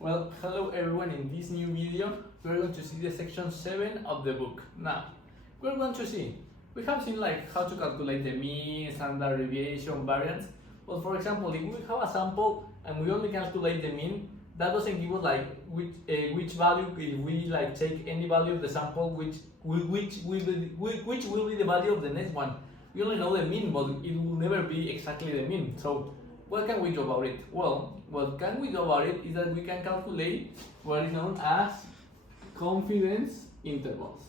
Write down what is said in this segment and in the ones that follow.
Well, hello everyone. In this new video, we're going to see the section 7 of the book. Now, we're going to see, we have seen like how to calculate the mean, standard deviation, variance. Well, for example, if we have a sample and we only calculate the mean, that doesn't give us like which value, if we like take any value of the sample, which will be the value of the next one. We only know the mean, but it will never be exactly the mean. So what can we do about it? Well, what can we do about it is that we can calculate what is known as confidence intervals.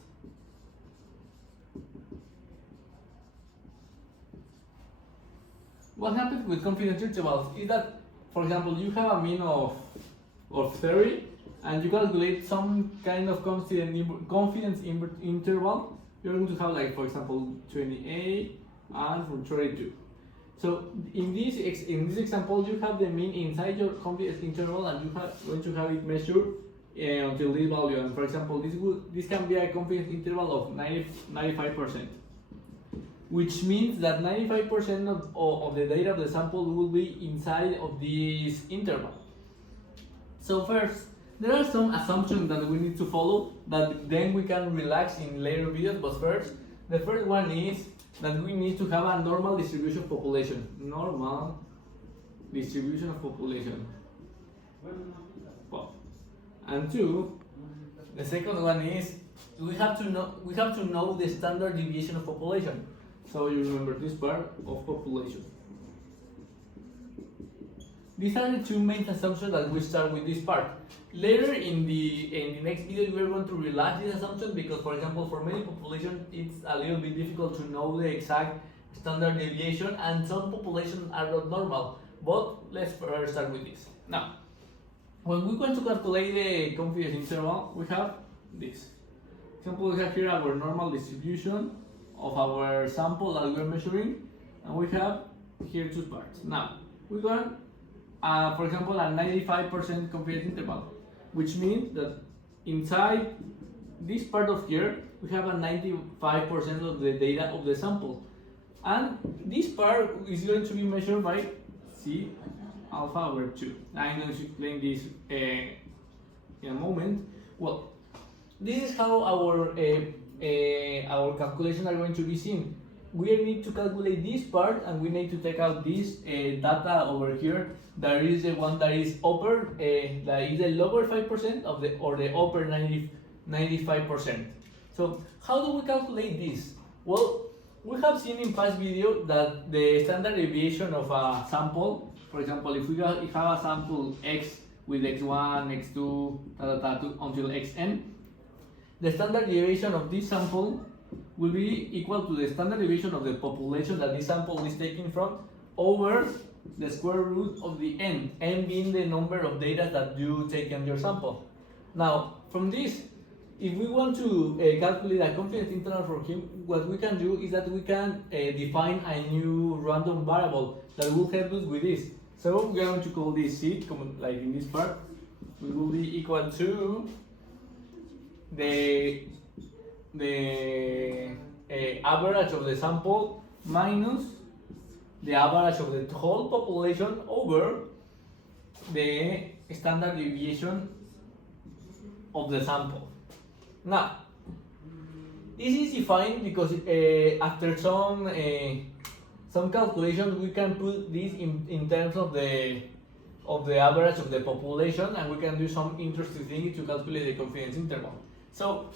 What happens with confidence intervals is that, for example, you have a mean of 30 and you calculate some kind of confidence interval. You're going to have like, for example, 28 and from 32. So in this example, you have the mean inside your confidence interval, and you are going to have it measured until this value. And for example, this can be a confidence interval of 95%, which means that 95% of the data of the sample will be inside of this interval. So first, there are some assumptions that we need to follow that then we can relax in later videos. But first, the first one is that we need to have a normal distribution of population. Normal distribution of population. And two, the second one is we have to know the standard deviation of population. So you remember this part of population. These are the two main assumptions that we start with this part. Later in the next video, we are going to relax this assumption because, for example, for many populations, it's a little bit difficult to know the exact standard deviation, and some populations are not normal. But let's first start with this. Now, when we want to calculate the confidence interval, we have this. For example, we have here our normal distribution of our sample that we're measuring, and we have here two parts. Now, we want, for example, a 95% confidence interval, which means that inside this part of here, we have a 95% of the data of the sample. And this part is going to be measured by C alpha over 2. I'm going to explain this in a moment. Well, this is how our calculations are going to be seen. We need to calculate this part, and we need to take out this data over here. There is the one that is upper, that is the lower 5% of the upper 95%. So how do we calculate this? Well, we have seen in past video that the standard deviation of a sample, for example, if we have a sample X with X1, X2, until Xn, the standard deviation of this sample will be equal to the standard deviation of the population that this sample is taken from over the square root of the n being the number of data that you take in your sample. Now, from this, if we want to calculate a confidence interval for him, what we can do is that we can define a new random variable that will help us with this. So we are going to call this C, like in this part, it will be equal to the average of the sample minus the average of the whole population over the standard deviation of the sample. Now, this is defined because after some calculations, we can put this in terms of the average of the population, and we can do some interesting things to calculate the confidence interval. So,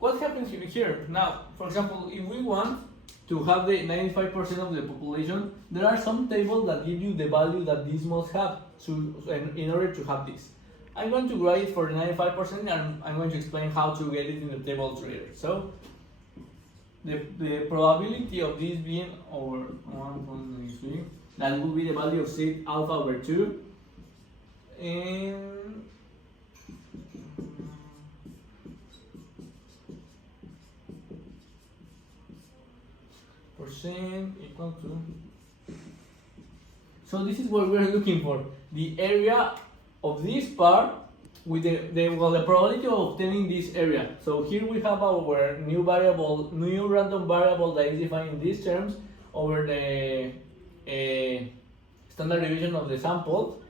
what happens here? Now, for example, if we want to have the 95% of the population, there are some tables that give you the value that this must have in order to have this. I'm going to write it for 95%, and I'm going to explain how to get it in the tables later. So, the probability of this being over 1.93, that will be the value of C alpha over 2, and percent equal to. So this is what we're looking for, the area of this part with the probability of obtaining this area. So here we have our new random variable that is defined in these terms over the standard deviation of the sample,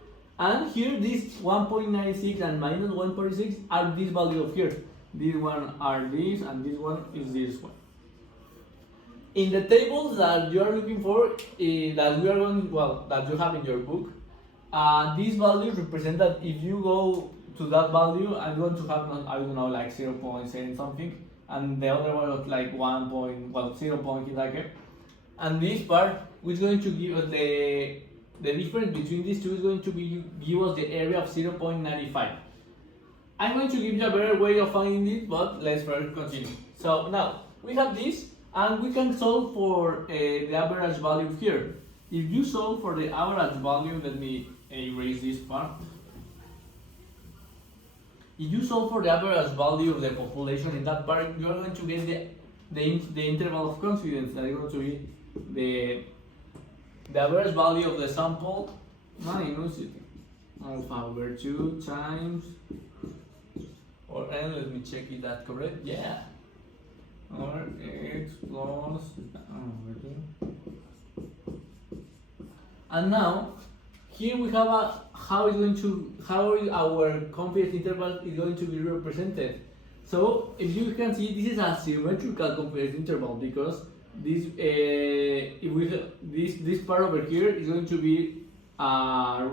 And here this 1.96 and minus 1.6 are this value of here. This one are this and this one is this one. In the tables that you are looking for, that we are going, well, that you have in your book, these values represent that if you go to that value, I'm going to have, I don't know, like 0.7 something, and the other one was like 1 point, well, 0. Like, and this part is going to give us the difference between these two is going to be give us the area of 0.95. I'm going to give you a better way of finding this, but let's first continue. So now we have this, and we can solve for the average value here. If you solve for the average value, let me erase this part. If you solve for the average value of the population in that part, you are going to get the interval of confidence that is going to be the average value of the sample minus alpha over 2 times, or n, let me check if that's correct, yeah, or x plus over 2. And now here we have how our confidence interval is going to be represented. So if you can see, this is a symmetrical confidence interval because this this part over here is going to be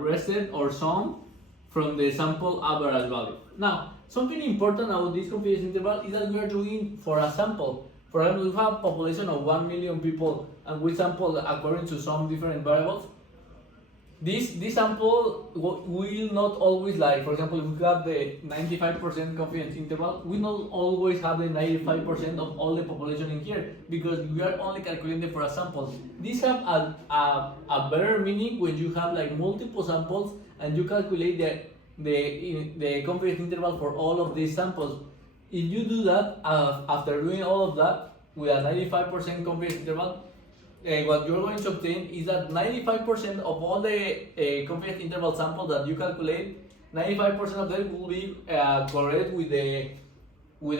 rested or sum from the sample average value. Now, something important about this confidence interval is that we are doing for a sample. For example, we have a population of 1 million people and we sample according to some different variables. This sample will not always, like, for example, if we have the 95% confidence interval, we not always have the 95% of all the population in here because we are only calculating for a sample. This have a better meaning when you have like multiple samples and you calculate the confidence interval for all of these samples. If you do that after doing all of that with a 95% confidence interval, what you're going to obtain is that 95% of all the confidence interval samples that you calculate, 95% of them will be correct with the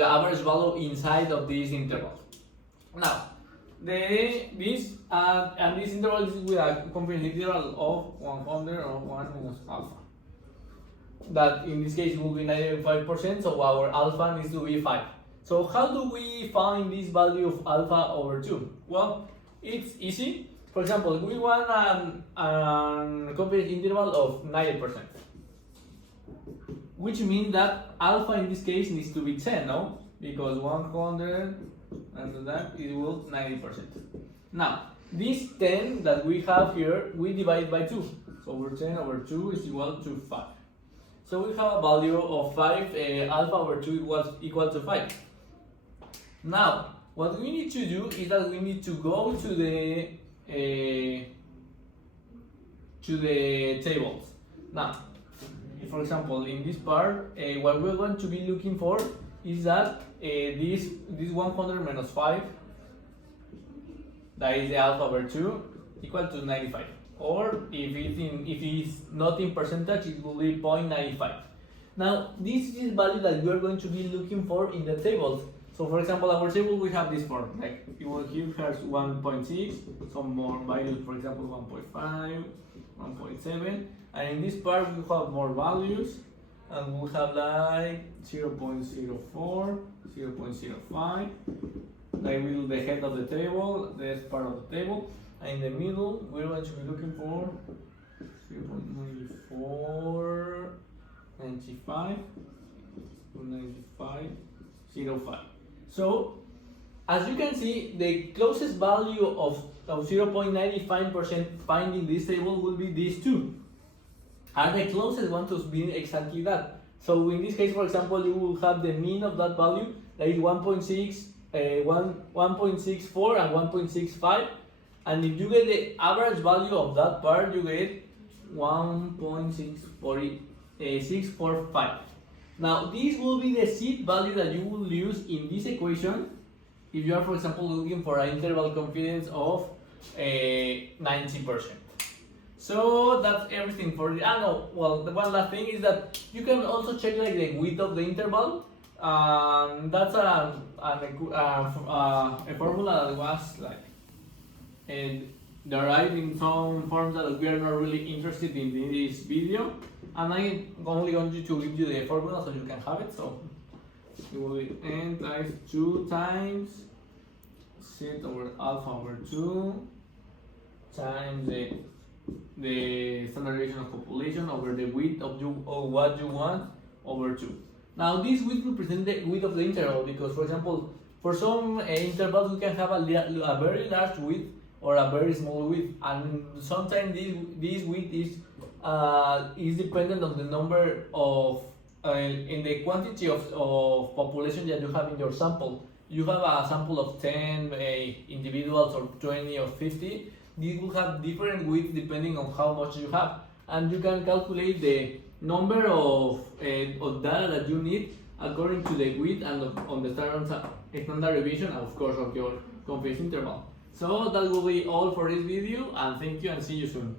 average value inside of this interval. Now, this interval is with a confidence interval of 100 or 1 minus alpha. That in this case will be 95%, so our alpha needs to be 5. So how do we find this value of alpha over 2? Well, it's easy. For example, we want a confidence interval of 90%, which means that alpha in this case needs to be 10, no? Because 100 and that equals 90%. Now, this 10 that we have here, we divide by 2. So over 10 over 2 is equal to 5. So we have a value of 5, alpha over 2 equal to 5. Now, what we need to do is that we need to go to the tables. Now, for example, in this part, what we're going to be looking for is that this 100 minus 5, that is the alpha over 2, equal to 95. Or if it's not in percentage, it will be 0.95. Now, this is value that we are going to be looking for in the tables. So for example, our table we have this form, like here has 1.6, some more values, for example 1.5, 1.7, and in this part we have more values, and we have like 0.04, 0.05, like will the head of the table, this part of the table, and in the middle we're going to be looking for 0.94, 95, 95, 05. So, as you can see, the closest value of 0.95% finding this table will be these two. And the closest one to being exactly that. So in this case, for example, you will have the mean of that value, that is 1.6, 1.64 and 1.65. And if you get the average value of that part, you get 1.645. Now, this will be the seed value that you will use in this equation if you are, for example, looking for an interval confidence of 90%. So that's everything for the. Well, the one last thing is that you can also check like the width of the interval. That's a formula that was like derived in some forms that we are not really interested in this video. And I'm only going to give you the formula so you can have it. So it will be n times 2 times z over alpha over 2 times the standard deviation of population over the width of what you want over 2. Now this width represents the width of the interval, because for example, for some intervals we can have a very large width or a very small width, and sometimes this width is dependent on the number of in the quantity of population that you have in your sample. You have a sample of 10 individuals or 20 or 50. These will have different widths depending on how much you have, and you can calculate the number of data that you need according to the width and on the standard deviation, and of course of your confidence interval. So that will be all for this video, and thank you and see you soon.